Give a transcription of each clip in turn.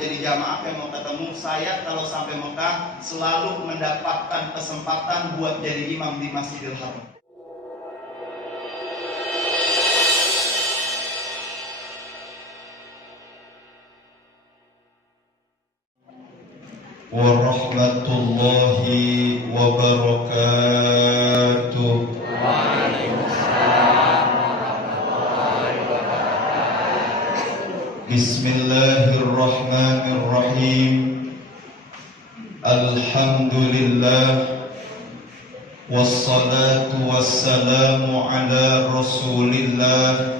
jadi jamaah yang mau ketemu saya, kalau sampai Mekah selalu mendapatkan kesempatan buat jadi imam di Masjidil Haram. Warahmatullahi wabarakatuh. Bismillahirrahmanirrahim. Alhamdulillah. Wassalatu wassalamu ala Rasulillah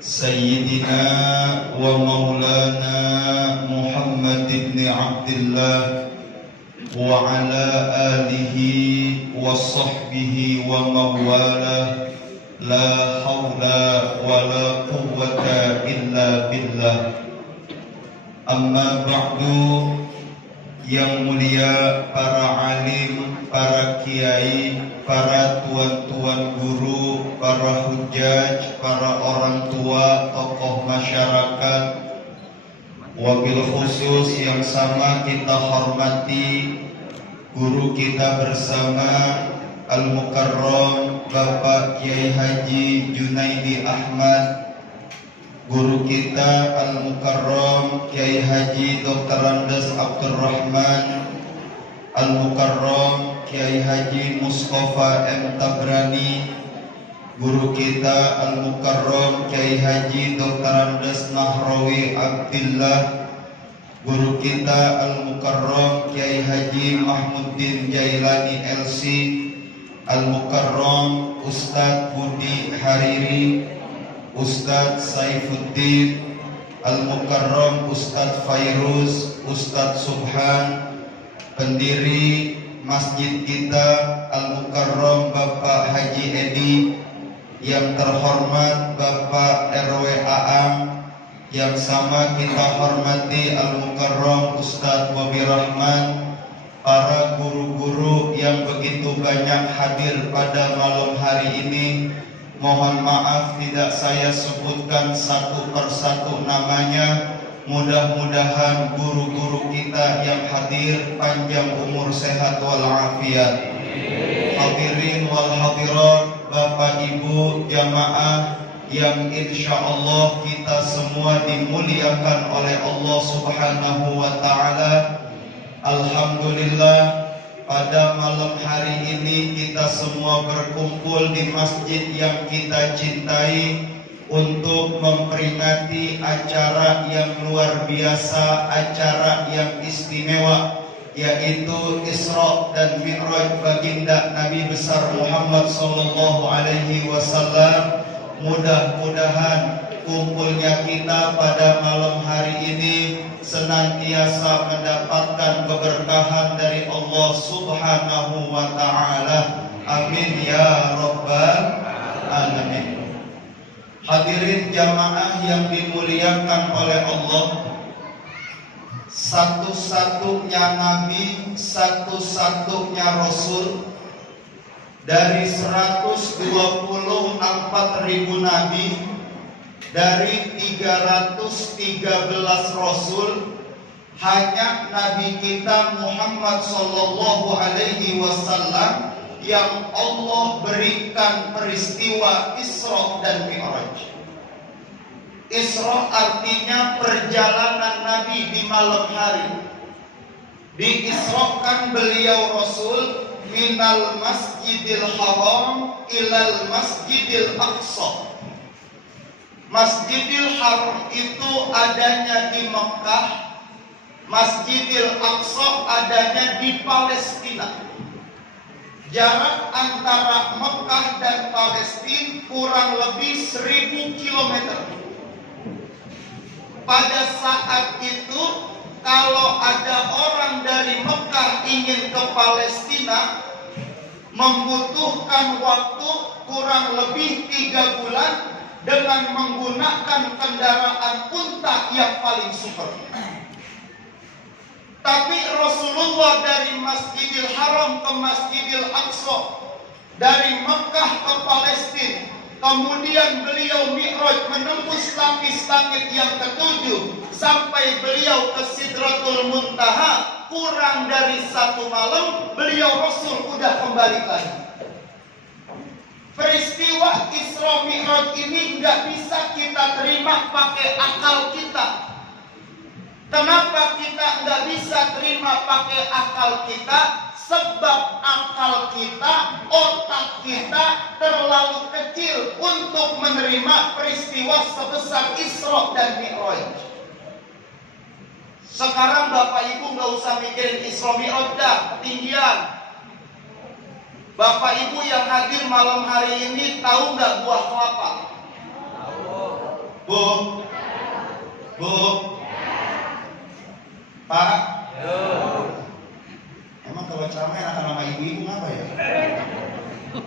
Sayyidina wa maulana Muhammad ibn Abdullah wa ala alihi wa sahbihi wa mawalah. La hawla wa la quwwata illa billah. Amma ba'du. Yang mulia para alim, para kiai, para tuan-tuan guru, para hujjaj, para orang tua, tokoh masyarakat, wabil khusus yang sama kita hormati guru kita bersama Al-Mukarram Bapak Kiai Haji Junaidi Ahmad, guru kita Al-Mukarram Kiai Haji Dr. Andes Abdurrahman, Al-Mukarram Kiai Haji Mustafa M. Tabrani, guru kita Al-Mukarram Kiai Haji Dr. Andes Nahrawi Abdillah, guru kita Al-Mukarram Kiai Haji Mahmuddin Jailani LC, Al-Mukarram Ustadz Budi Hariri, Ustadz Saifuddin, Al-Mukarram Ustadz Fairuz, Ustadz Subhan, pendiri masjid kita Al-Mukarram Bapak Haji Edi, yang terhormat Bapak RW Aam, yang sama kita hormati Al-Mukarram Ustadz Wabi Rahman, para guru-guru yang begitu banyak hadir pada malam hari ini. Mohon maaf tidak saya sebutkan satu persatu namanya. Mudah-mudahan guru-guru kita yang hadir panjang umur sehat walafiat. Hadirin wal hadirat, Bapak Ibu jamaah yang insya Allah kita semua dimuliakan oleh Allah Subhanahu wa ta'ala. Alhamdulillah, pada malam hari ini kita semua berkumpul di masjid yang kita cintai untuk memperingati acara yang luar biasa, acara yang istimewa, yaitu Isra dan Mi'raj baginda Nabi besar Muhammad sallallahu alaihi wasallam. Mudah-mudahan kumpulnya kita pada malam hari ini senantiasa mendapatkan keberkahan dari Allah Subhanahu wa ta'ala. Amin ya rabbal alamin. Hadirin jamaah yang dimuliakan oleh Allah, satu-satunya Nabi, satu-satunya Rasul dari 124.000 Nabi, dari 313 Rasul, hanya Nabi kita Muhammad sallallahu alaihi wasallam yang Allah berikan peristiwa Isra dan Mi'raj. Isra artinya perjalanan Nabi di malam hari. Diisrakan beliau Rasul minal Masjidil Haram ilal Masjidil Aqsa. Masjidil Haram itu adanya di Mekah, Masjidil Aqsa adanya di Palestina. Jarak antara Mekah dan Palestina kurang lebih 1000 km. Pada saat itu, kalau ada orang dari Mekah ingin ke Palestina, membutuhkan waktu kurang lebih 3 bulan dengan menggunakan kendaraan unta yang paling super. Tapi Rasulullah dari Masjidil Haram ke Masjidil Aqsa, dari Mekah ke Palestina, Kemudian beliau mi'raj menembus lapis langit yang ketujuh sampai beliau ke Sidratul Muntaha. Kurang dari 1 malam beliau Rasul udah kembali lagi. Peristiwa Isra Mi'raj ini nggak bisa kita terima pakai akal kita. Kenapa kita nggak bisa terima pakai akal kita? Sebab akal kita, otak kita terlalu kecil untuk menerima peristiwa sebesar Isra dan Mi'raj. Sekarang Bapak Ibu nggak usah mikirin Isra Mi'raj dah, ketinggian. Bapak Ibu yang hadir malam hari ini tahu nggak buah kelapa? Bu, Bu, Pak. Emang kalau ceramah enakan sama ibu-ibu ngapa ya?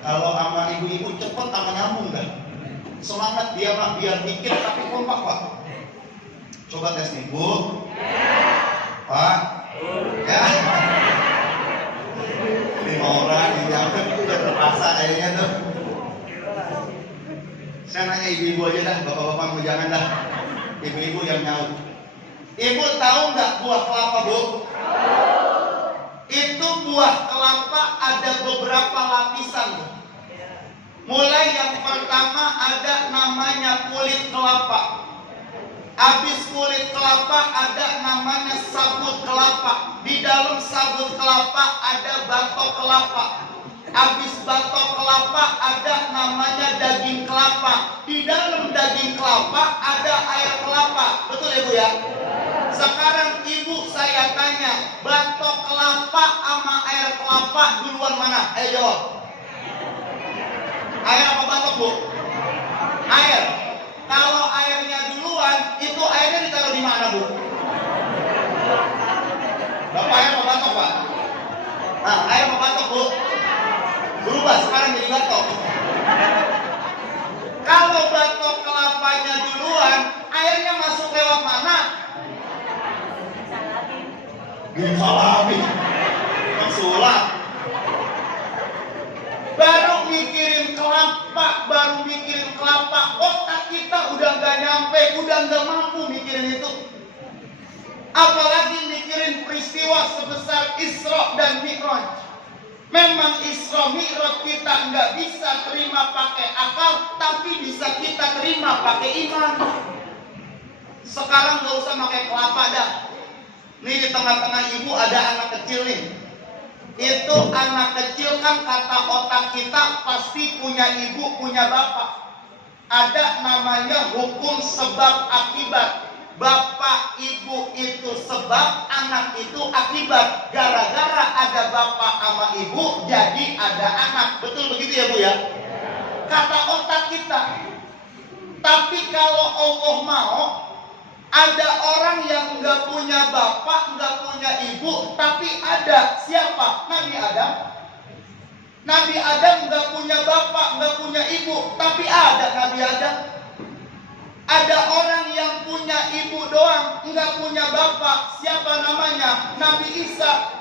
Kalau sama ibu-ibu cepet sama nyambung kan? Semangat dia Pak, biar dikit tapi kompak Pak. Coba tes nih, Bu. Pak. Ya. 5 orang yang jawab udah terpaksa kayaknya tuh. Saya nanya ibu-ibu aja dah, bapak-bapak mau jangan dah. Ibu-ibu yang nyaut. Ibu tahu nggak buah kelapa, Bu? Itu buah kelapa ada beberapa lapisan. Mulai yang pertama ada namanya kulit kelapa. Habis kulit kelapa ada namanya sabut kelapa. Di dalam sabut kelapa ada batok kelapa. Habis batok kelapa ada namanya daging kelapa. Di dalam daging kelapa ada air kelapa. Betul ya Bu ya? Sekarang ibu saya tanya, batok kelapa sama air kelapa duluan mana? Ayo jawab. Air apa batok Bu? Air. Kalau airnya duluan, itu airnya ditaruh di mana Bu? Bapak air apa batok Pak? Nah, air apa batok Bu? Berubah sekarang jadi batok. Kalau batok kelapanya duluan, airnya masuk lewat mana? Salamin, sulap. Baru mikirin kelapa, otak kita udah nggak nyampe, udah nggak mampu mikirin itu. Apalagi mikirin peristiwa sebesar Isra dan Mi'raj. Memang Isra Mi'raj kita nggak bisa terima pakai akal, tapi bisa kita terima pakai iman. Sekarang nggak usah pakai kelapa dah. Nih di tengah-tengah ibu ada anak kecil nih. Itu anak kecil kan kata otak kita pasti punya ibu, punya bapak. Ada namanya hukum sebab akibat. Bapak ibu itu sebab, anak itu akibat. Gara-gara ada bapak sama ibu, jadi ada anak. Betul begitu ya Bu ya? Kata otak kita. Tapi kalau Allah mau, ada orang yang nggak punya bapak, nggak punya ibu, tapi ada siapa? Nabi Adam. Nabi Adam nggak punya bapak, nggak punya ibu, tapi ada Nabi Adam. Ada orang yang punya ibu doang, nggak punya bapak. Siapa namanya? Nabi Isa.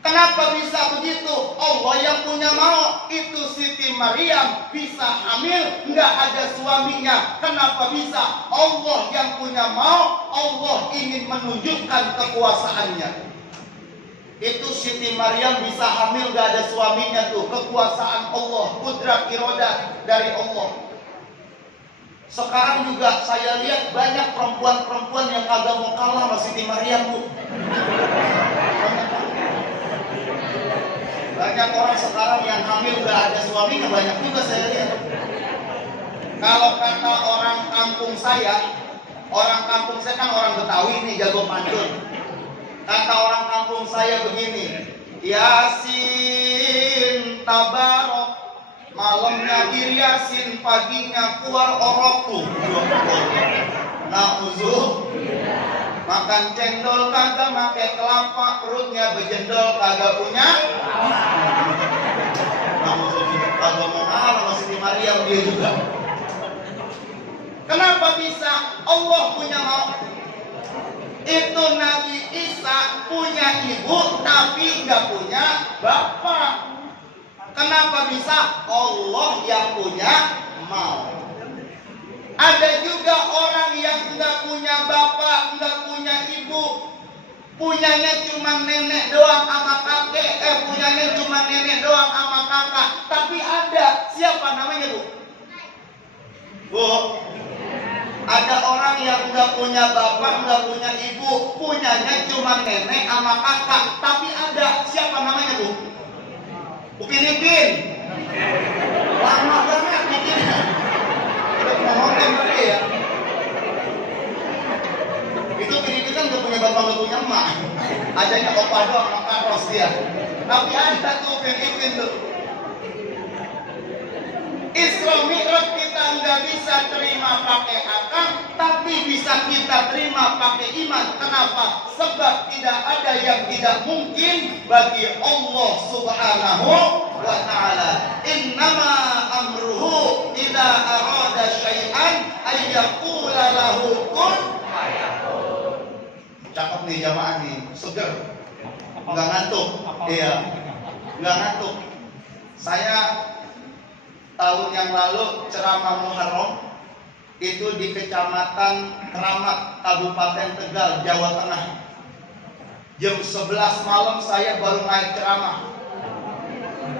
Kenapa bisa begitu? Allah yang punya mau. Itu Siti Maryam bisa hamil, nggak ada suaminya. Kenapa bisa? Allah yang punya mau. Allah ingin menunjukkan kekuasaannya. Itu Siti Maryam bisa hamil, nggak ada suaminya tuh. Kekuasaan Allah, kudrat iroda dari Allah. Sekarang juga saya lihat banyak perempuan-perempuan yang kagak mau kalah sama Siti Maryam Bu. Banyak orang sekarang yang hamil gak ada suaminya, banyak juga saya lihat. Kalau kata orang kampung saya kan orang Betawi nih, jago pantun. Kata orang kampung saya begini, Yasin tabarok, malamnya Yasin, paginya keluar orokku. Nauzuh. Makan cendol kagak make kelapa, perutnya bejendol kagak punya. Kagak mau kalah sama Siti Maryam dia juga. Kenapa bisa? Allah punya mau. Itu Nabi Isa punya ibu tapi nggak punya bapak. Kenapa bisa? Allah yang punya mau. Ada juga orang yang nggak punya bapak, nggak punya ibu, punyanya cuma nenek doang sama kakek, punyanya cuma nenek doang sama kakak. Tapi ada, siapa namanya Bu? Bu, ada orang yang nggak punya bapak, nggak punya ibu, punyanya cuma nenek sama kakak. Tapi ada, siapa namanya Bu? Upin Ipin. Lama banget bikinnya. Udah pernah nonton tadi ya. Itu Upin kan gak punya bapak, gak punya emak. Adanya opa doang, sama karos dia. Tapi ada tuh Upin tuh. Isra Mi'raj kita nggak bisa terima pakai akal, tapi bisa kita terima pakai iman. Kenapa? Sebab tidak ada yang tidak mungkin bagi Allah Subhanahu wa ta'ala. Innama amruhu idza arada syai'an ay yaqula lahu kun fayakun. Cakep nih jamaah nih, seger. Enggak ngantuk. Iya. Enggak ngantuk. Saya tahun yang lalu ceramah Muharram itu di Kecamatan Keramat, Kabupaten Tegal, Jawa Tengah. Jam 11 malam saya baru naik ceramah.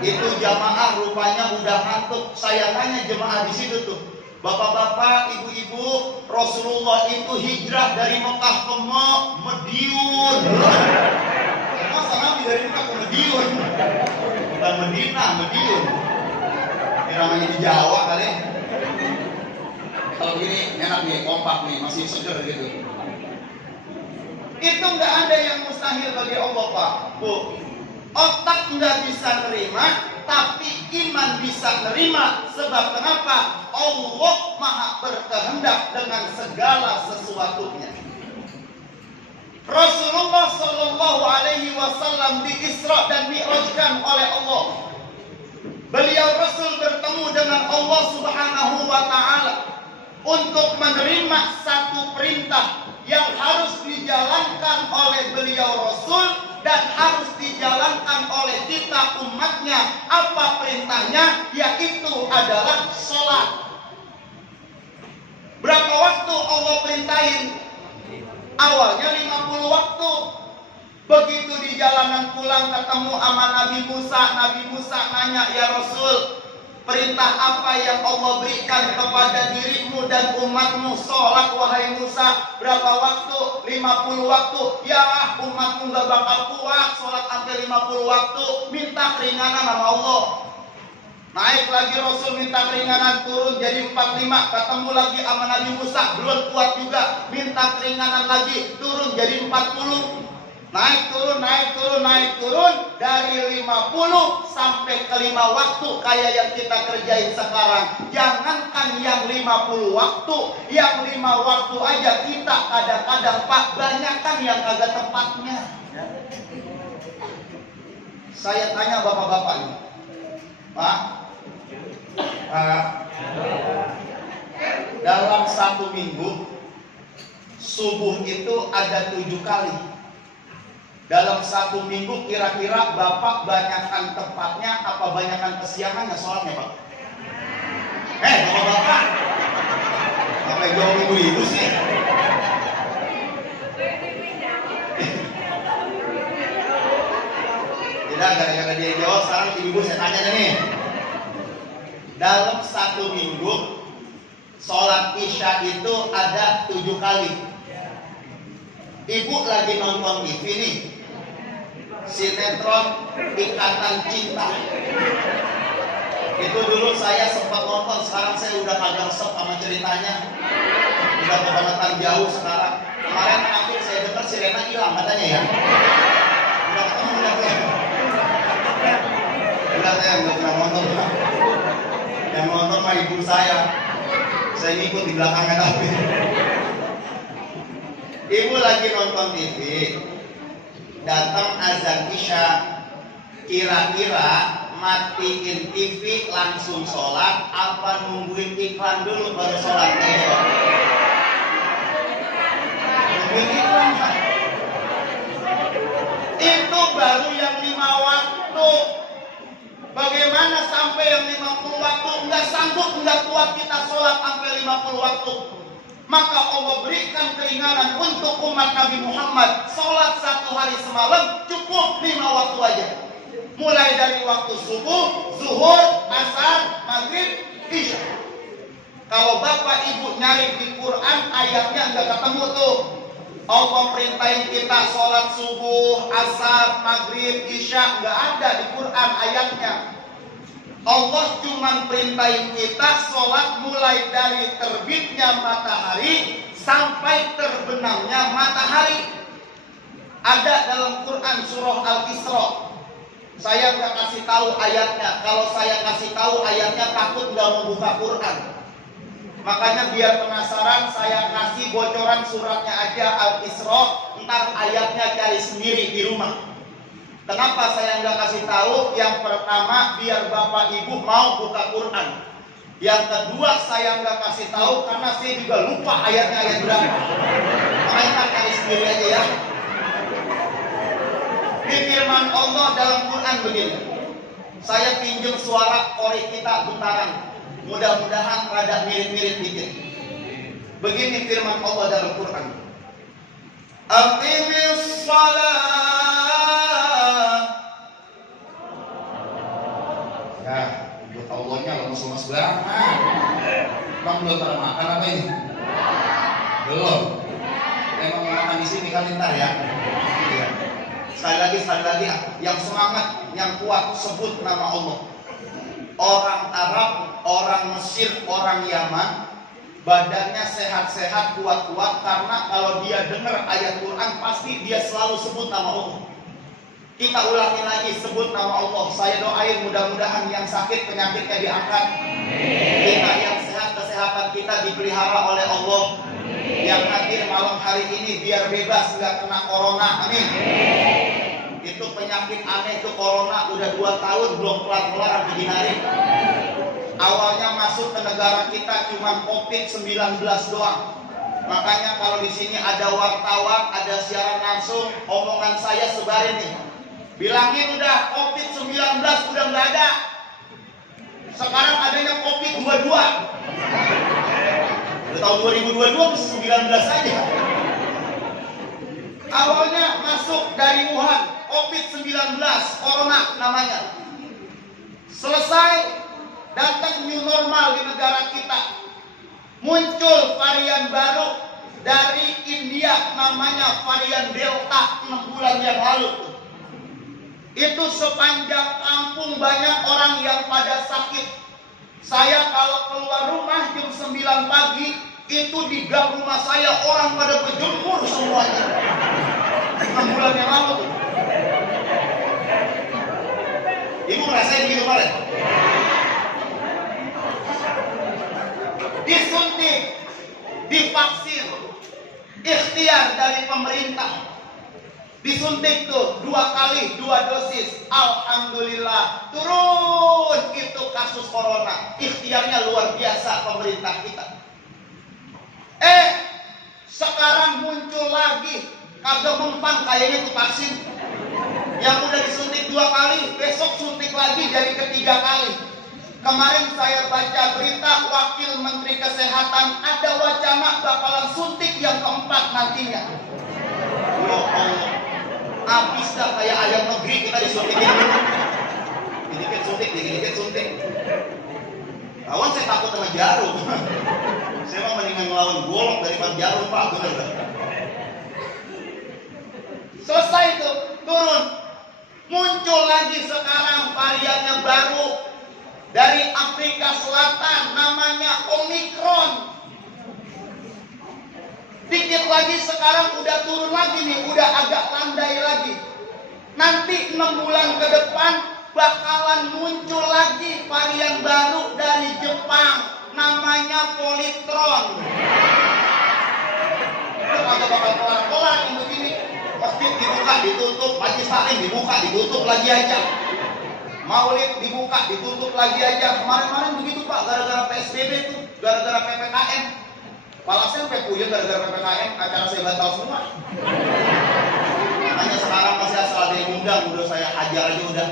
Itu jamaah rupanya udah ngantuk. Saya tanya jemaah di situ tuh, bapak-bapak, ibu-ibu, Rasulullah itu hijrah dari Mekah ke Madiun. Masa Nabi dari Mekah ke Madiun? Bukan Medina, Madiun. Ini namanya di Jawa kali. Kalau gini enak nih, kompak nih, masih seger gitu. Itu nggak ada yang mustahil bagi Allah Pak, Bu. Otak nggak bisa nerima, tapi iman bisa nerima. Sebab kenapa? Allah Maha berkehendak dengan segala sesuatunya. Rasulullah Shallallahu Alaihi Wasallam di Isra dan Mi'rajkan oleh Allah. Beliau Rasul bertemu dengan Allah Subhanahu wa ta'ala untuk menerima satu perintah yang harus dijalankan oleh beliau Rasul dan harus dijalankan oleh kita umatnya. Apa perintahnya? Yaitu adalah sholat. Berapa waktu Allah perintahin? Awalnya 50 waktu. Begitu di jalanan pulang ketemu sama Nabi Musa nanya, ya Rasul, perintah apa yang Allah berikan kepada dirimu dan umatmu? Sholat wahai Musa. Berapa waktu? 50 waktu. Ya umatmu gak bakal kuat sholat sampai 50 waktu. Minta keringanan sama Allah. Naik lagi Rasul minta keringanan, turun jadi 45. Ketemu lagi sama Nabi Musa, belum kuat juga. Minta keringanan lagi, turun jadi 40. Naik turun dari 50 sampai ke 5 waktu kayak yang kita kerjain sekarang. Jangankan yang 50 waktu, yang 5 waktu aja kita kadang-kadang Pak, banyak kan yang kagak tempatnya. Saya tanya bapak-bapak nih, Pak, dalam 1 minggu subuh itu ada 7 kali. Dalam 1 minggu kira-kira Bapak banyakkan tepatnya apa banyakkan kesiangannya sholatnya Pak? Bapak-bapak, apa yang jauh ibu-ibu sih? Tidak, gara-gara dia jawab, sekarang ibu-ibu saya tanya nih. Dalam 1 minggu sholat isya itu ada 7 kali. Ibu lagi nonton TV nih, sinetron Ikatan Cinta. Itu dulu saya sempat nonton, sekarang saya udah kagak resep sama ceritanya. Udah kebangetan jauh sekarang. Kemarin terakhir saya dengar si Rena hilang katanya ya. Udah ketemu ya. Udah saya nggak pernah nonton. Yang nonton mah ibu saya ngikut di belakangnya tapi. Ibu lagi nonton TV, datang azan isya, kira-kira matiin TV langsung sholat apa nungguin iklan dulu baru sholat? Nungguin iklan. Itu baru yang 5 waktu. Bagaimana sampai yang 50 waktu? Enggak sanggup, enggak kuat kita sholat sampai 50 waktu. Maka Allah berikan keringanan untuk umat Nabi Muhammad. Sholat 1 hari semalam cukup 5 waktu aja. Mulai dari waktu subuh, zuhur, asar, maghrib, isya. Kalau bapak ibu nyari di Quran ayatnya enggak ketemu tuh. Allah perintahin kita sholat subuh, asar, maghrib, isya, enggak ada di Quran ayatnya. Allah cuma perintahin kita sholat mulai dari terbitnya matahari sampai terbenamnya matahari. Ada dalam Quran surah Al-Isra. Saya nggak kasih tahu ayatnya. Kalau saya kasih tahu ayatnya takut nggak mau buka Quran. Makanya biar penasaran saya kasih bocoran suratnya aja Al-Isra. Ntar ayatnya cari sendiri di rumah. Kenapa saya nggak kasih tahu? Yang pertama biar bapak ibu mau buka Quran. Yang kedua saya nggak kasih tahu karena saya juga lupa ayatnya ayat berapa. Makanya cari sendiri aja ya. Di firman Allah dalam Quran begini. Saya pinjam suara kori kita bentaran. Mudah-mudahan rada mirip-mirip dikit. Begini firman Allah dalam Quran. Aqimis shalah. Ya, buat Allahnya lemes-lemes banget. Bang belum pernah makan apa ini? Belum. Emang mau makan di sini kan ntar ya. Iya. Sekali lagi, yang semangat, yang kuat sebut nama Allah. Orang Arab, orang Mesir, orang Yaman, badannya sehat-sehat, kuat-kuat karena kalau dia dengar ayat Quran pasti dia selalu sebut nama Allah. Kita ulangi lagi, sebut nama Allah. Saya doain mudah-mudahan yang sakit penyakitnya diangkat. Kita yang sehat kesehatan kita dipelihara oleh Allah. Yang hadir malam hari ini biar bebas nggak kena corona. Amin. Itu penyakit aneh itu corona udah 2 tahun belum kelar-kelar sampai hari. Awalnya masuk ke negara kita cuma COVID-19 doang. Makanya kalau di sini ada wartawan, ada siaran langsung, omongan saya sebarin nih. Bilangin udah COVID-19 udah nggak ada. Sekarang adanya COVID-22. Udah tahun 2022 19 aja. Awalnya masuk dari Wuhan, COVID-19, corona namanya. Selesai, datang new normal di negara kita. Muncul varian baru dari India namanya varian Delta 6 bulan yang lalu. Itu sepanjang kampung banyak orang yang pada sakit. Saya kalau keluar rumah jam 9 pagi, itu di gang rumah saya orang pada berjemur semuanya. 6 bulan yang lalu tuh. Ibu ngerasain gitu kemarin? Disuntik, divaksin, ikhtiar dari pemerintah. Disuntik tuh 2 kali, 2 dosis. Alhamdulillah turun itu kasus corona. Ikhtiarnya luar biasa pemerintah kita. Sekarang muncul lagi, kagak mempan kayaknya itu vaksin. Yang udah disuntik 2 kali, besok suntik lagi jadi ketiga kali. Kemarin saya baca berita Wakil Menteri Kesehatan ada wacana bakalan suntik yang keempat nantinya. Ya Allah, habis dah kayak ayam negeri kita disuntikin. Dikit suntik, dikit suntik. Lawan saya takut sama jarum. Saya mau mendingan ngelawan golok daripada jarum Pak, bener gak? Selesai itu, turun. Muncul lagi sekarang variannya baru dari Afrika Selatan namanya Omikron. Dikit lagi sekarang udah turun lagi nih, udah agak landai lagi. Nanti 6 bulan ke depan bakalan muncul lagi varian baru dari Jepang namanya Politron. Udah kagak bakal kelar-kelar yang begini. Masjid dibuka, ditutup, majelis taklim dibuka, ditutup lagi aja. Maulid dibuka, ditutup lagi aja. Kemarin-kemarin begitu Pak, gara-gara PSBB tuh, gara-gara PPKM. Kepala saya sampai puyeng gara-gara PPKM, acara saya batal semua. Hanya sekarang masih asal ada yang undang, udah saya hajar aja udah.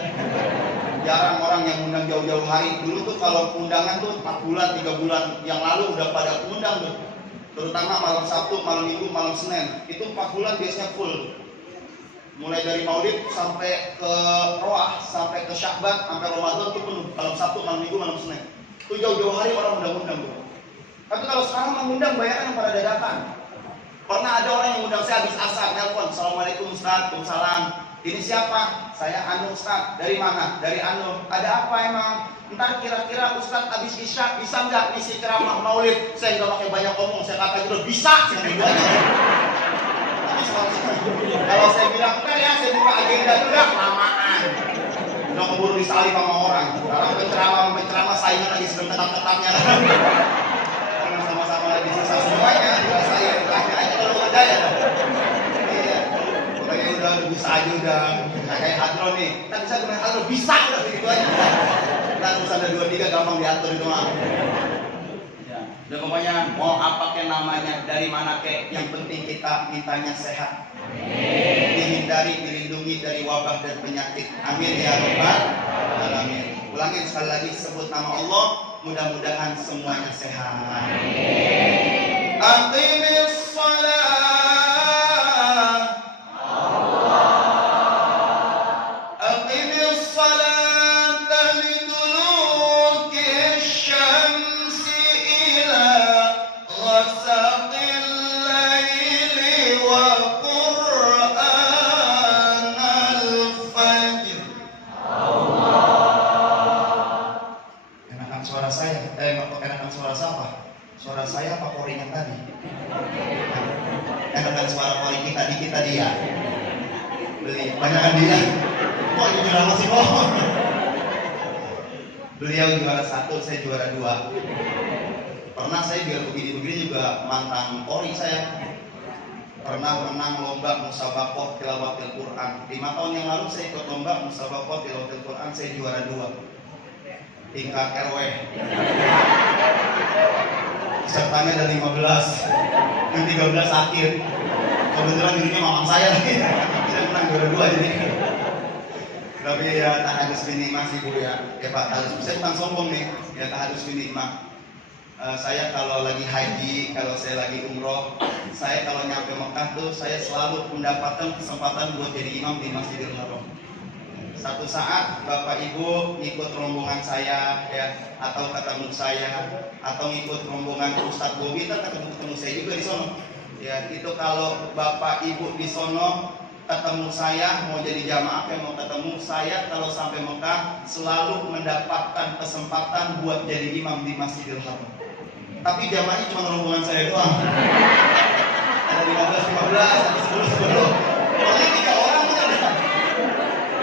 Jarang orang orang yang undang jauh-jauh hari. Dulu tuh kalau undangan tuh 4 bulan, 3 bulan yang lalu udah pada undang tuh. Terutama malam Sabtu, malam Minggu, malam Senin. Itu 4 bulan biasanya full. Mulai dari Maulid sampai ke Roah, sampai ke Syakban, sampai Ramadan tuh penuh. Malam Sabtu, malam Minggu, malam Senin. Itu jauh-jauh hari orang undang-undang tuh. Tapi kalau sekarang mengundang bayaran yang pada dadakan. Pernah ada orang yang undang saya habis asar, nelpon, Assalamualaikum Ustaz, Waalaikumsalam. Ini siapa? Saya Anu Ustaz. Dari mana? Dari Anu. Ada apa emang? Ntar kira-kira Ustaz habis Isya bisa nggak ngisi ceramah Maulid? Saya nggak pakai banyak ngomong, saya kata gitu bisa. Saya bilang. Tapi kalau saya bilang enggak ya, saya buka agenda juga kelamaan. Udah keburu disalib sama orang. Orang penceramah saingan lagi sedang ketat-ketatnya. Karena sama-sama lagi susah semuanya. Udah saya tanya aja kalau ada ya. Udah bisa aja udah kayak Hadron nih, kan bisa dengan Hadron bisa udah begitu aja. Kan terus ada 2-3 gampang diatur itu mah. Ya, udah pokoknya mau apa ke namanya, dari mana ke, yang penting kita mintanya sehat. Amin. Dihindari, dilindungi dari wabah dan penyakit. Amin ya rabbal alamin. Ulangin sekali lagi, sebut nama Allah, mudah-mudahan semuanya sehat. Amin. Aqimis shalah. Suara saya apa koringan tadi? Enakan suara kori kita dia. Beli banyakan dia. Kok ini juara sih kok? Beliau juara 1, saya juara 2. Pernah saya biar begini-begini juga mantan kori saya. Pernah menang lomba musabaqah tilawatil Quran. 5 tahun yang lalu saya ikut lomba musabaqah tilawatil Quran, saya juara 2. Tingkat RW. Pesertanya ada 15, yang 13 akhir. Kebetulan dirinya mamang saya lagi. Saya menang juara 2 jadi. Tapi ya tahadus binimah sih Bu ya. Ya Pak, harus saya bukan sombong nih. Ya tahadus binimah. Saya kalau lagi haji, kalau saya lagi umroh, saya kalau nyampe Mekah tuh saya selalu mendapatkan kesempatan buat jadi imam di Masjidil Haram. Satu saat Bapak Ibu ngikut rombongan saya ya, atau ketemu saya, atau ngikut rombongan Ustadz Bobi, kan ketemu saya juga di sono. Ya, itu kalau Bapak Ibu di sono ketemu saya mau jadi jamaah yang mau ketemu saya, kalau sampai Mekah selalu mendapatkan kesempatan buat jadi imam di Masjidil Haram. Tapi jamaahnya cuma rombongan saya doang. Ada 15, ada 10. Pokoknya 3 orang udah.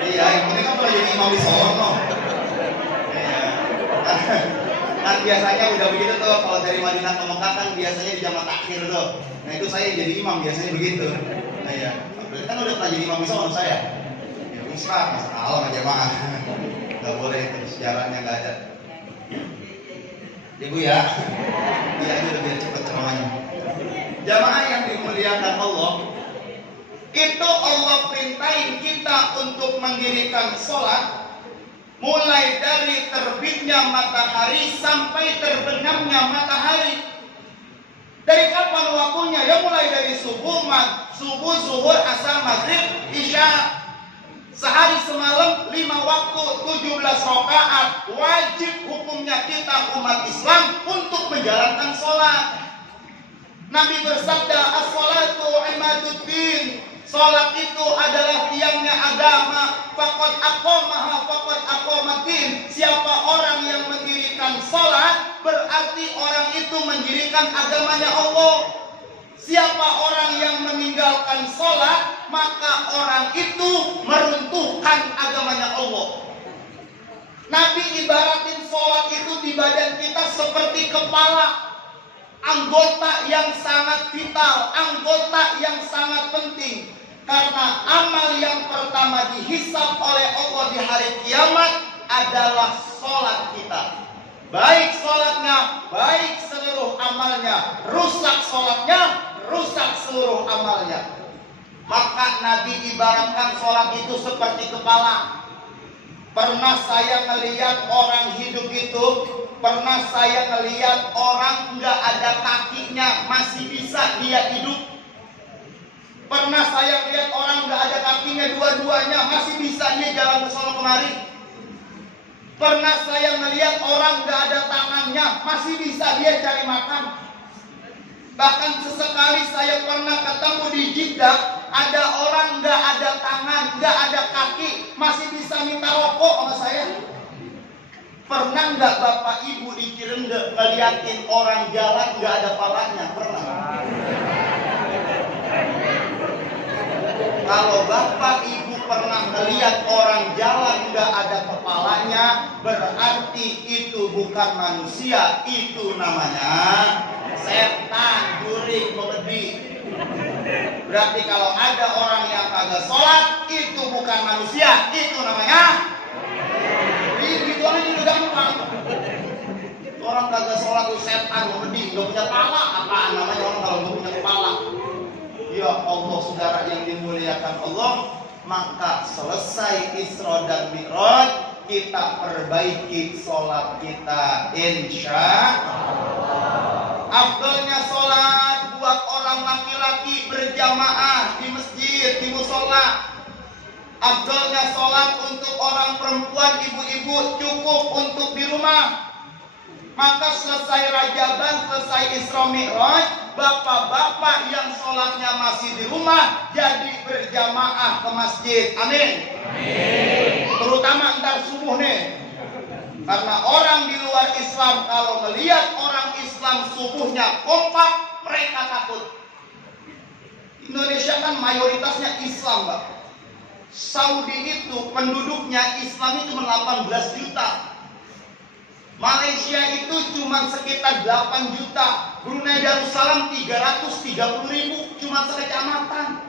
Iya, yang penting kan jadi imam di sono. Iya. Kan biasanya udah begitu tuh, kalau dari Madinah ke Mekah kan biasanya di jamaah takhir tuh. Nah itu saya jadi imam biasanya begitu. Nah iya, berarti kan udah pernah jadi imam di sono saya. Ya Ustaz, masa kalah sama jamaah. Gak boleh itu, sejarahnya gak ada. Ibu ya, dia aja udah biar cepet ceramahnya. Jamaah yang dimuliakan Allah, itu Allah perintahin kita untuk mendirikan sholat mulai dari terbitnya matahari sampai terbenamnya matahari. Dari kapan waktunya? Ya mulai dari subuh, zuhur, asar, maghrib, isya. Sehari semalam 5 waktu, 17 rakaat. Wajib hukumnya kita umat Islam untuk menjalankan sholat. Nabi bersabda, as-sholatu imaduddin. Sholat itu adalah tiangnya agama. Faqad aqamaha faqad aqamaddin. Siapa orang yang mendirikan sholat, berarti orang itu mendirikan agamanya Allah. Siapa orang yang meninggalkan sholat, maka orang itu meruntuhkan agamanya Allah. Nabi ibaratin sholat itu di badan kita seperti kepala, anggota yang sangat vital, anggota yang sangat penting. Karena amal yang pertama dihisab oleh Allah di hari kiamat adalah sholat kita. Baik sholatnya, baik seluruh amalnya. Rusak sholatnya, rusak seluruh amalnya. Maka Nabi ibaratkan sholat itu seperti kepala. Pernah saya ngeliat orang hidup itu, pernah saya ngeliat orang nggak ada kakinya masih bisa dia hidup. Pernah saya lihat orang nggak ada kakinya dua-duanya masih bisa dia jalan ke sono kemari. Pernah saya ngeliat orang nggak ada tangannya masih bisa dia cari makan. Bahkan sesekali saya pernah ketemu di Jeddah, ada orang nggak ada tangan, nggak ada kaki, masih bisa minta rokok sama saya. Pernah nggak Bapak Ibu di Cirende ngeliatin orang jalan nggak ada palanya? Pernah. Kalau Bapak Ibu pernah ngeliat orang jalan nggak ada kepalanya, berarti itu bukan manusia, itu namanya setan, jurik, membedi. Berarti kalau ada orang yang kagak sholat, itu bukan manusia, itu namanya gitu aja udah gampang. Orang kagak sholat itu setan, membedi, nggak punya kepala. Apaan namanya orang kalau nggak punya kepala? Ya Allah, saudara yang dimuliakan Allah, maka selesai Isra dan Mi'raj, kita perbaiki sholat kita, insya Allah. Afdalnya sholat buat orang laki-laki berjamaah di masjid, di musola. Afdalnya sholat untuk orang perempuan, ibu-ibu cukup untuk di rumah. Maka selesai Rajaban, selesai Isra Mi'raj, bapak-bapak yang sholatnya masih di rumah jadi berjamaah ke masjid. Amin. Amin. Terutama ntar subuh nih. Karena orang di luar Islam kalau melihat orang Islam subuhnya kompak, mereka takut. Indonesia kan mayoritasnya Islam, Pak. Saudi itu penduduknya Islam itu 18 juta. Malaysia itu cuma sekitar 8 juta. Brunei Darussalam 330.000, cuma sekecamatan.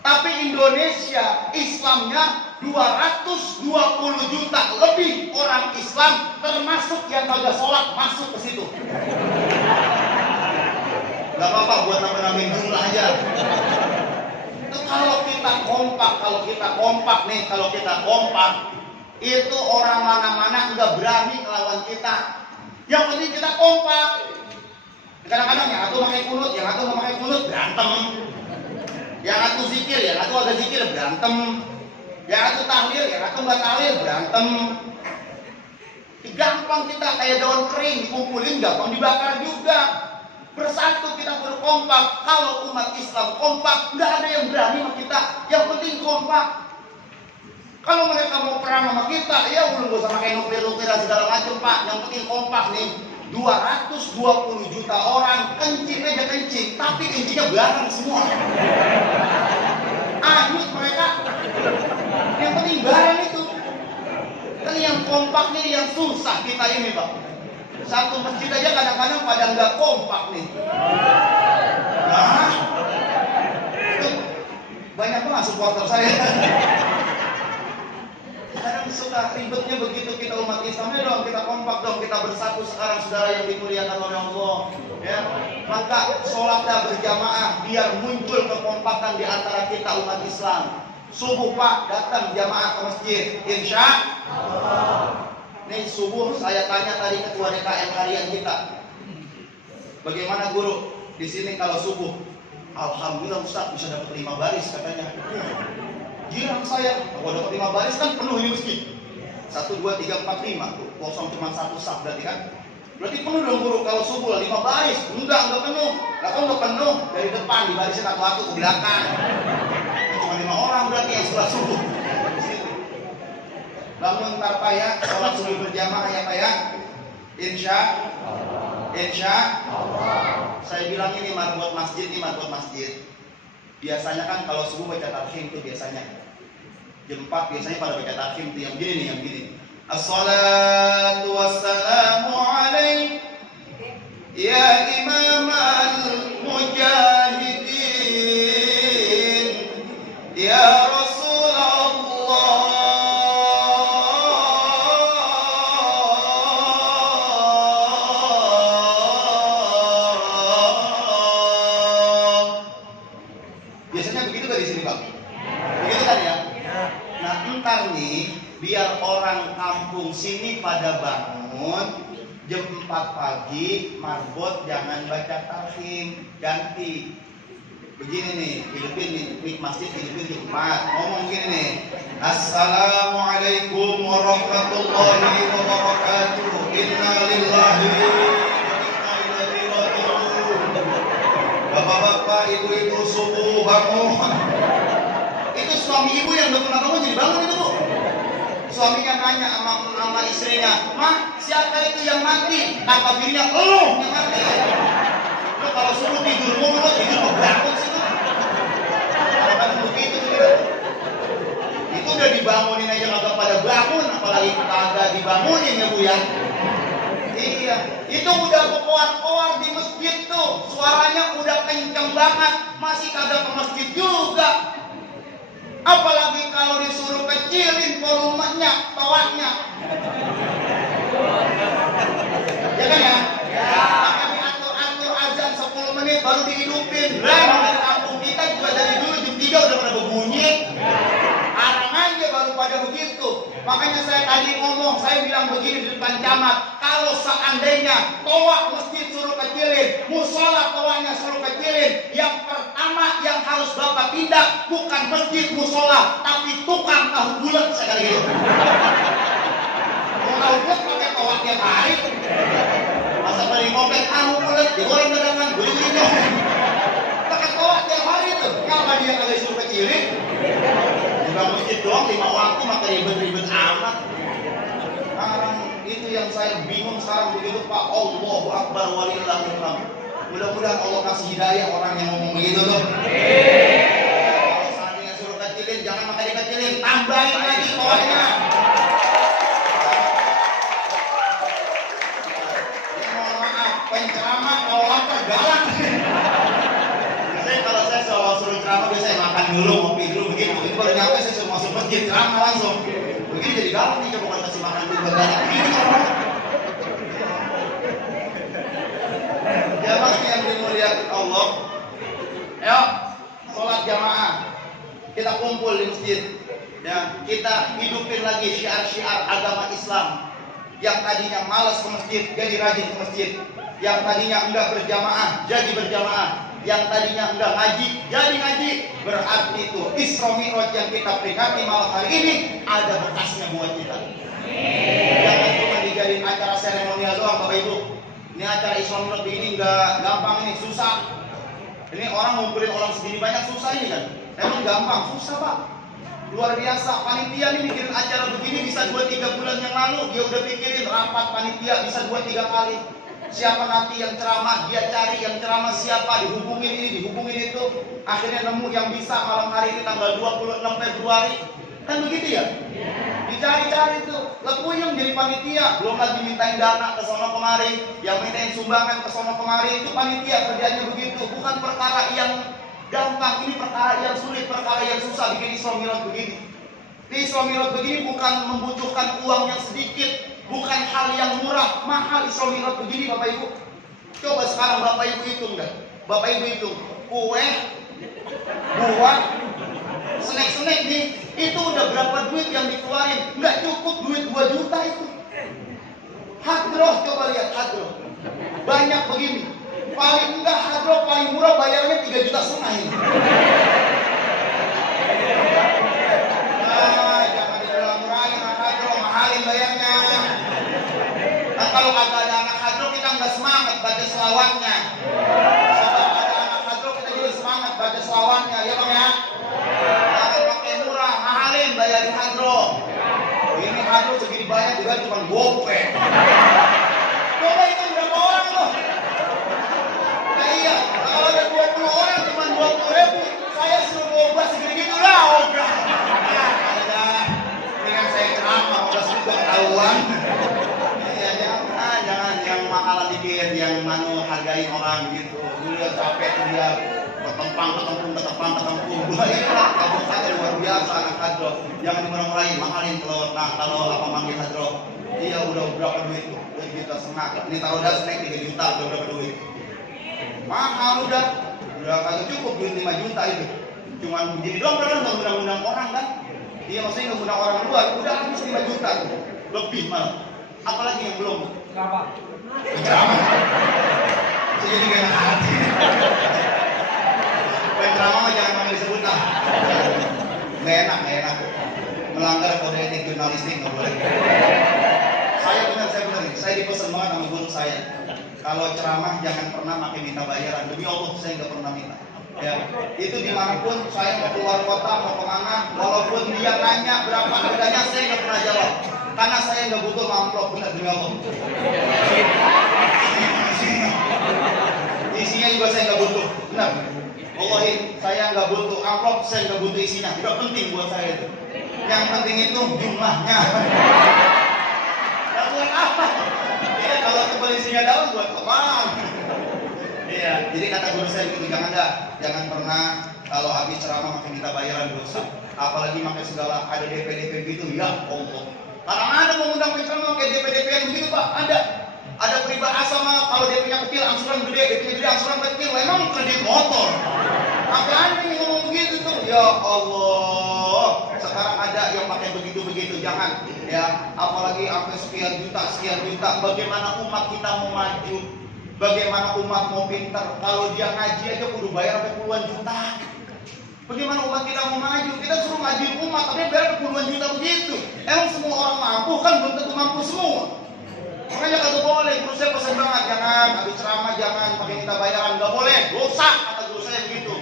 Tapi Indonesia Islamnya 220 juta lebih orang Islam, termasuk yang kagak sholat masuk ke situ. Gak apa-apa buat nambah-nambahin jumlah aja. Itu kalau kita kompak, itu orang mana-mana nggak berani melawan kita. Yang penting kita kompak. Kadang-kadang yang satu pakai kunut, yang satu nggak pakai kunut, berantem. Yang satu zikir, yang satu agak zikir, berantem. Yang satu tahlil, yang satu nggak tahlil, berantem. Gampang kita kayak daun kering, dikumpulin gampang dibakar juga. Bersatu kita berkompak. Kalau umat Islam kompak, nggak ada yang berani sama kita. Yang penting kompak. Kalau mereka mau perang sama kita, ya belum usah pakai nuklir dan segala macam, Pak. Yang penting kompak nih. 220 juta orang, kencing aja kencing, tapi kencingnya bareng semua. Anyut mereka. Yang penting bareng itu. Kan yang kompak nih yang susah kita ini, Pak. Satu masjid aja kadang-kadang pada nggak kompak nih. Nah, itu banyak banget supporter saya. Kadang suka ribetnya begitu kita umat Islam, ya dong kita kompak dong, kita bersatu sekarang saudara yang dimuliakan oleh Allah. Ya, maka sholatnya berjamaah biar muncul kekompakan di antara kita umat Islam. Subuh Pak datang jamaah ke masjid, insya Allah. Nih subuh saya tanya tadi ketua DKM harian kita, bagaimana guru di sini kalau subuh? Alhamdulillah Ustaz bisa dapat 5 baris katanya. Girang saya, kalau dapat 5 baris kan penuh ini masjid. 1, 2, 3, 4, 5 tuh, kosong cuma 1 saf berarti kan? Berarti penuh dong guru kalau subuh 5 baris. Enggak penuh. Lah kok enggak penuh? Dari depan dibarisin satu-satu ke belakang. Cuma 5 orang berarti yang sholat subuh. Bangun ntar Pak ya, sholat subuh berjamaah ya Pak ya. Insya Allah. Saya bilang ini marbot masjid, Biasanya kan kalau subuh baca tarhim itu biasanya jam 4 biasanya pada baca tarhim itu yang begini. Assalatu wassalamu alaik ya imam al-mujahidin ya Rasulullah. Biasanya begitu kan di sini Pak? Begitu kan ya? Nah ntar nih biar orang kampung sini pada bangun jam 4 pagi, marbot jangan baca tahrim, ganti. Begini nih, hidupin nih masjid, hidupin jam 4. Ngomong gini nih, Assalamualaikum warahmatullahi wabarakatuh. Inna lillahi wa inna ilaihi raji'un. Bapak-bapak, ibu-ibu, subuh bangun. Itu suami ibu yang udah pernah bangun jadi bangun itu, Bu. Suaminya nanya sama istrinya, "Mah, siapa itu yang mati?" Kata bininya, "Lu yang mati." Lu kalau suruh tidur mulu, tidur mau bangun sih lu. Kan begitu gitu. Itu udah dibangunin aja kagak pada bangun, apalagi kagak dibangunin ya, Bu ya. Iya, itu udah berkoar-koar di masjid tuh, suaranya udah kenceng banget, masih kagak ke masjid juga. Apalagi kalau disuruh kecilin volumenya, toanya. Ya kan ya? Makanya atur azan 10 menit baru dihidupin. Lah, di kampung kita juga dari dulu jam 3 udah pada berbunyi. Arang aja baru pada begitu. Makanya saya tadi ngomong, saya bilang begini di depan camat, kalau seandainya toa masjid suruh kecilin, musola toanya suruh kecilin, yang pertama yang harus Bapak tindak bukan masjid musola, tapi tukang tahu bulat sekali gitu. Mau tahu bulat pakai toa tiap hari, masa beli ngopek tahu bulat, digoreng dagangan, beli-beli dong. Pakai toa tiap hari tuh, kenapa dia kagak suruh kecilin? Bukan masjid doang 5 waktu maka ribet-ribet amat. Itu yang saya bingung sekarang begitu, Pak. Allahu Akbar walillahil hamd. Mudah-mudahan Allah kasih hidayah orang yang ngomong begitu tuh. Kalau seandainya suruh kecilin, jangan makan dikecilin, tambahin lagi toanya. Mohon maaf, penceramah kalau lapar galak. Kalau saya suruh ceramah biasanya makan dulu, ngopi dulu begitu. Ini baru nyampe saya suruh masuk masjid ceramah langsung. Begini jadi galak nih, coba bukan kasih makan dulu banyak. Begini orang. Jamaah yang dimuliakan Allah, ayo sholat jamaah, kita kumpul di masjid, ya kita hidupin lagi syiar-syiar agama Islam. Yang tadinya malas ke masjid jadi rajin ke masjid, yang tadinya enggak berjamaah jadi berjamaah, yang tadinya enggak ngaji jadi ngaji. Berarti itu Isra Mi'raj yang kita peringati malam hari ini ada bekasnya buat kita. Jangan cuma dijadiin acara seremonial doang, Bapak Ibu. Ini acara Isra Mi'raj ini enggak gampang, ini susah. Ini orang ngumpulin orang segini banyak susah ini kan. Emang gampang? Susah, Pak. Luar biasa. Panitia ini mikirin acara begini bisa 2-3 bulan yang lalu dia udah pikirin rapat panitia bisa 2-3 kali. Siapa nanti yang ceramah, dia cari yang ceramah siapa, dihubungin ini, dihubungin itu. Akhirnya nemu yang bisa malam hari ini tanggal 26 Februari. Kan begitu ya? Dicari-cari tuh, lekuyung jadi panitia, belum lagi mintain dana ke sono kemari, yang mintain sumbangan ke sono kemari, itu panitia kerjanya begitu. Bukan perkara yang gampang, ini perkara yang sulit, perkara yang susah bikin Isra Mi'raj begini. Di Isra Mi'raj begini bukan membutuhkan uang yang sedikit, bukan hal yang murah, mahal Isra Mi'raj begini Bapak Ibu. Coba sekarang Bapak Ibu hitung dah. Bapak Ibu hitung, kue, buah, snack-snack nih, itu udah berapa duit yang dikeluarin? Nggak cukup duit 2 juta itu. Hadroh, coba lihat hadroh. Banyak begini. Paling enggak hadroh, paling murah bayarnya 3,5 juta ini. Jangan dimurah-murahin anak hadroh, mahalin bayarnya. Nah, kalau kagak ada anak hadroh kita nggak semangat baca selawatnya. Kalau ada anak hadroh kita jadi semangat baca selawatnya, ya Bang ya. Jangan pakai murah, mahalin bayarin hadroh. Ini hadroh segini banyak juga cuma gope. Coba itu berapa orang tuh? Nah iya, kalau ada 20 orang cuma 20.000, saya suruh ngobah segini gitu lah, ogah. Ada, dengan saya ceramah, udah sudah ketahuan. Iya, jangan yang makalah dikit, yang hargain orang gitu. Dulu capek tuh dia ketempung. Itulah kampung saya luar biasa anak hadroh. Jangan dimurah-murahin, mahalin kalau apa manggil hadroh. Iya udah berapa duit tuh? 2 juta setengah. Ini taruh dah snack 3 juta, udah berapa duit? Mahal udah kagak cukup duit 5 juta itu. Cuman begini doang kan undang-undang orang kan. Iya, maksudnya nggak undang orang luar, udah habis 5 juta lebih malah. Apalagi yang belum Kenapa? penceramah. Saya jadi gak enak hati. Penceramah mah jangan mau disebut lah. Gak enak. Melanggar kode etik jurnalistik nggak boleh. Saya benar. Saya dipesan banget sama guru saya. Kalau ceramah jangan pernah pakai minta bayaran. Demi Allah saya nggak pernah minta. Ya, itu dimanapun saya mau keluar kota mau kemana, walaupun dia nanya berapa harganya saya nggak pernah jawab. Karena saya nggak butuh amplop, benar demi Allah. Isinya juga saya nggak butuh, benar. Wallahi saya nggak butuh amplop, saya nggak butuh isinya. Tidak penting buat saya itu. Yang penting itu jumlahnya. Dan buat apa? Ya kalau tebal isinya daun buat apa? Iya, jadi kata guru saya gitu, jangan pernah kalau habis ceramah makin minta bayaran dosa. Apalagi makin segala ada DP gitu, ya Allah. Karena ada mau undang penceramah pakai DP yang begitu Pak, ada peribahasa mah kalau DP-nya kecil angsuran gede, DP-nya gede angsuran kecil, memang kredit motor. Apa ada yang ngomong begitu tuh? Ya Allah, sekarang ada yang pakai begitu, jangan. Ya, apalagi sampai sekian juta, bagaimana umat kita mau maju? Bagaimana umat mau pinter? Kalau dia ngaji aja kudu bayar sampai puluhan juta. Bagaimana umat kita mau maju? Kita suruh ngajuin umat, tapi bayar puluhan juta begitu. Emang semua orang mampu kan? Belum tentu mampu semua. Makanya kata boleh, guru saya pesan banget, jangan habis ceramah jangan pakai minta bayaran, nggak boleh, dosa kata guru saya begitu.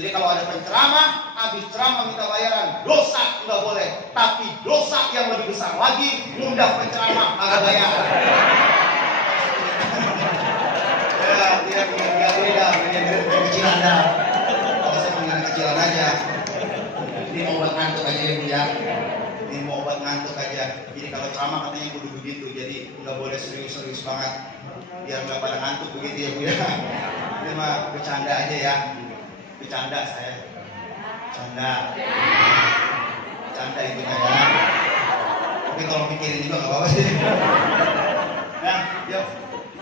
Jadi kalau ada penceramah, habis ceramah minta bayaran, dosa nggak boleh. Tapi dosa yang lebih besar lagi, ngundang penceramah agak bayar. Ya, tidak kecilan dah. Kalau saya mengenai kecilan aja. Ini mau obat ngantuk aja ya Bu ya. Ini mau obat ngantuk aja. Jadi kalau ceramah katanya kudu begitu. Jadi nggak boleh serius banget. Biar nggak pada ngantuk begitu ya Bu ya. Ini mah bercanda aja ya. Bercanda saya. Bercanda itu ya. Tapi kalau pikirin juga nggak apa-apa sih. Nah, yuk.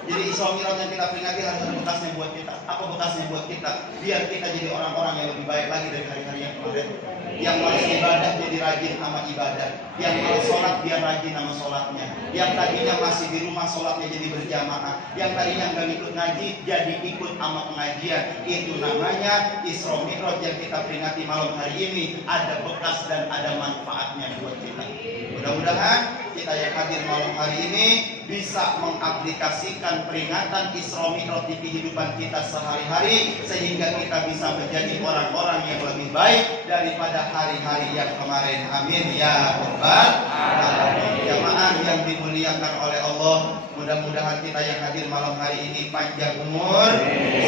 Jadi Isra Mi'raj yang kita peringati harus ada bekasnya buat kita. Apa bekasnya buat kita? Biar kita jadi orang-orang yang lebih baik lagi dari hari-hari yang kemarin. Yang malas ibadah jadi rajin sama ibadah. Yang malas sholat biar rajin sama sholatnya. Yang tadinya masih di rumah sholatnya jadi berjamaah. Yang tadinya nggak ikut ngaji jadi ikut sama pengajian. Itu namanya Isra Mi'raj yang kita peringati malam hari ini. Ada bekas dan ada manfaatnya buat kita. Mudah-mudahan kita yang hadir malam hari ini bisa mengaplikasikan peringatan Isra Mi'raj di kehidupan kita sehari-hari sehingga kita bisa menjadi orang-orang yang lebih baik daripada hari-hari yang kemarin. Amin ya rabbal alamin. Jamaah yang dimuliakan oleh Allah, mudah-mudahan kita yang hadir malam hari ini panjang umur,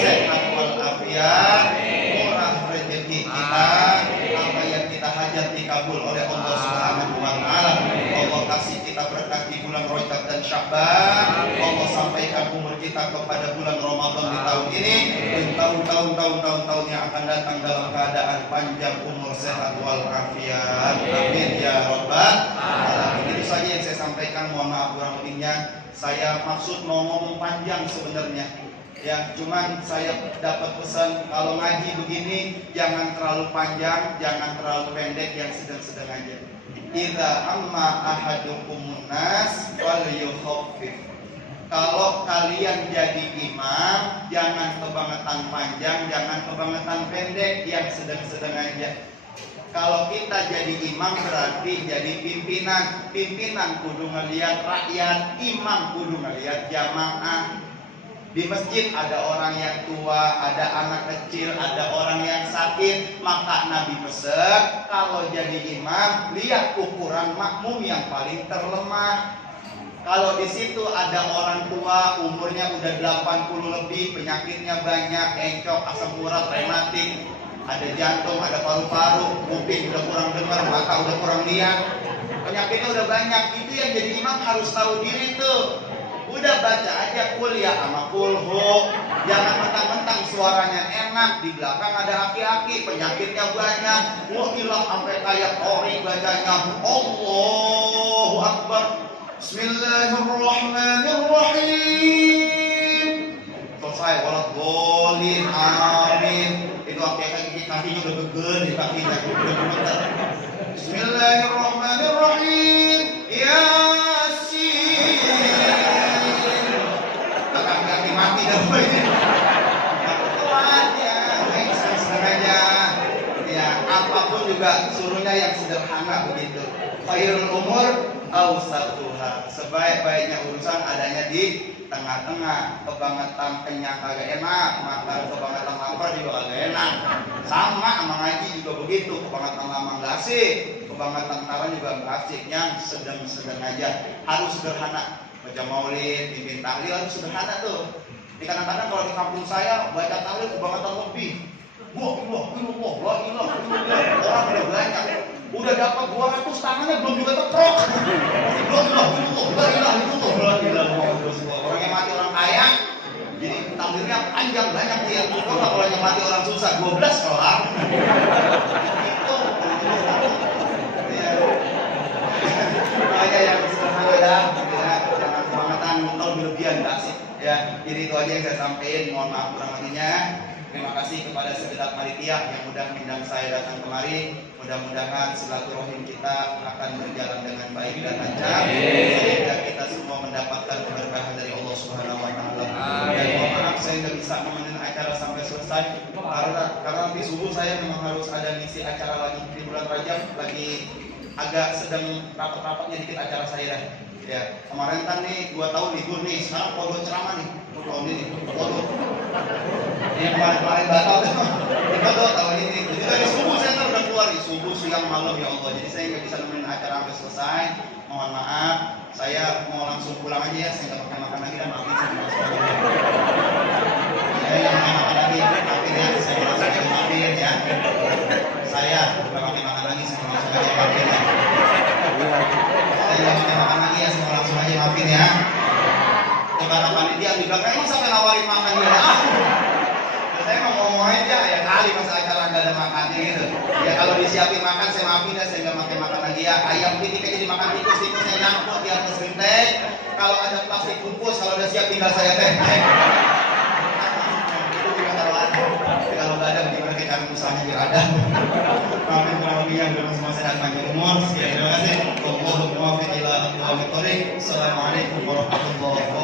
sehat walafiat, murah rezeki kita, apa yang kita hajat dikabul oleh Allah Subhanahu wa taala. Allah kasih kita berkah di bulan Rajab dan Sya'ban. Allah sampaikan umur kita kepada bulan Ramadan di tahun ini dan tahun-tahun yang akan datang dalam keadaan panjang umur, sehat walafiat. Amin ya rabbal alamin. Itu saja yang saya sampaikan. Mohon maaf kurang lebihnya. Saya maksud mau ngomong panjang sebenarnya. Ya, cuman saya dapat pesan kalau ngaji begini jangan terlalu panjang, jangan terlalu pendek, yang sedang-sedang aja. Idza amma ahadukumun nas wal yukhaffif. Kalau kalian jadi imam, jangan kebangetan panjang, jangan kebangetan pendek, yang sedang-sedang aja. Kalau kita jadi imam berarti jadi pimpinan. Pimpinan kudu ngeliat rakyat, imam kudu ngeliat jamaah. Di masjid ada orang yang tua, ada anak kecil, ada orang yang sakit. Maka Nabi pesan, kalau jadi imam, lihat ukuran makmum yang paling terlemah. Kalau di situ ada orang tua, umurnya udah 80 lebih, penyakitnya banyak, encok, asam urat, rematik, ada jantung, ada paru-paru, kuping udah kurang dengar, mata udah kurang lihat, penyakitnya udah banyak. Itu yang jadi imam harus tahu diri tuh. Udah baca aja kuliah sama kulhu. Jangan mentang-mentang suaranya enak, di belakang ada aki-aki, penyakitnya banyak. Wah ilah sampai kayak ori bacanya. Allahu Akbar. Bismillahirrahmanirrahim. Selesai. Waladhdallin. Amin. Itu aki-aki kakinya udah begel di kakinya. Udah gemeter. Bismillahirrahmanirrahim. suruhnya yang sederhana begitu. Khairul umur awsatuha. Sebaik-baiknya urusan adanya di tengah-tengah. Kebangetan kenyang kagak enak, makan kebangetan lapar juga kagak enak. Sama sama ngaji juga begitu, kebangetan lama nggak asik, kebangetan taran juga nggak asik. Yang sedang-sedang aja, harus sederhana. Baca maulid, bimbing tahlil harus sederhana tuh. Di kadang-kadang kalau di kampung saya baca tahlil kebangetan lebih. Wah, orang udah banyak. Udah dapat 200 tangannya belum juga teprok. Orang yang mati orang kaya, jadi tahlilnya panjang banyak dia. Kalau yang mati orang susah 12 kelar. Itu. Makanya yang sederhana ya, jangan kebangetan lebih-lebihan kasih. Ya, jadi itu aja yang saya sampaikan. Mohon maaf kurang lebihnya. Terima kasih kepada segenap panitia yang sudah mengundang saya datang kemari. Mudah-mudahan silaturahim kita akan berjalan dengan baik dan lancar, sehingga kita semua mendapatkan keberkahan dari Allah Subhanahu Wa Taala. Dan mohon maaf saya nggak bisa memenuhi acara sampai selesai karena nanti subuh saya memang harus ada ngisi acara lagi di bulan Rajab, lagi agak sedang rapat-rapatnya dikit acara saya dah. Ya, kemarin kan nih 2 tahun libur nih, sekarang podo ceramah nih, tahun ini, podo. Yang kemarin batal tuh, podo tahun ini. Jadi dari subuh saya udah keluar nih, subuh, siang, malam ya Allah. Jadi saya nggak bisa nemenin acara sampai selesai. Mohon maaf, saya mau langsung pulang aja ya, saya nggak pakai makan lagi dan maafin saya langsung. Saya nggak pakai makan lagi, maafin ya, saya langsung aja maafin ya. Saya nggak pakai makan lagi, saya langsung aja maafin ya. Saya nggak pakai makan lagi ya, semua langsung aja maafin ya. Karena panitia juga emang sampai nawarin makan ya. Saya mau ngomong aja ya kali pas acara nggak ada makannya gitu. Ya kalau disiapin makan saya maafin ya, saya nggak pakai makan lagi ya. Ayam pitik aja dimakan tikus-tikusnya nyangkut di atas genteng. Kalau ada plastik bungkus, kalau udah siap tinggal saya tenteng. Itu juga kalau ada. Kalau nggak ada bagaimana kita usahanya biar ada. Maafin kurang lebihnya, belum semua sehat panjang umur. Terima kasih. Assalamualaikum warahmatullahi wabarakatuh.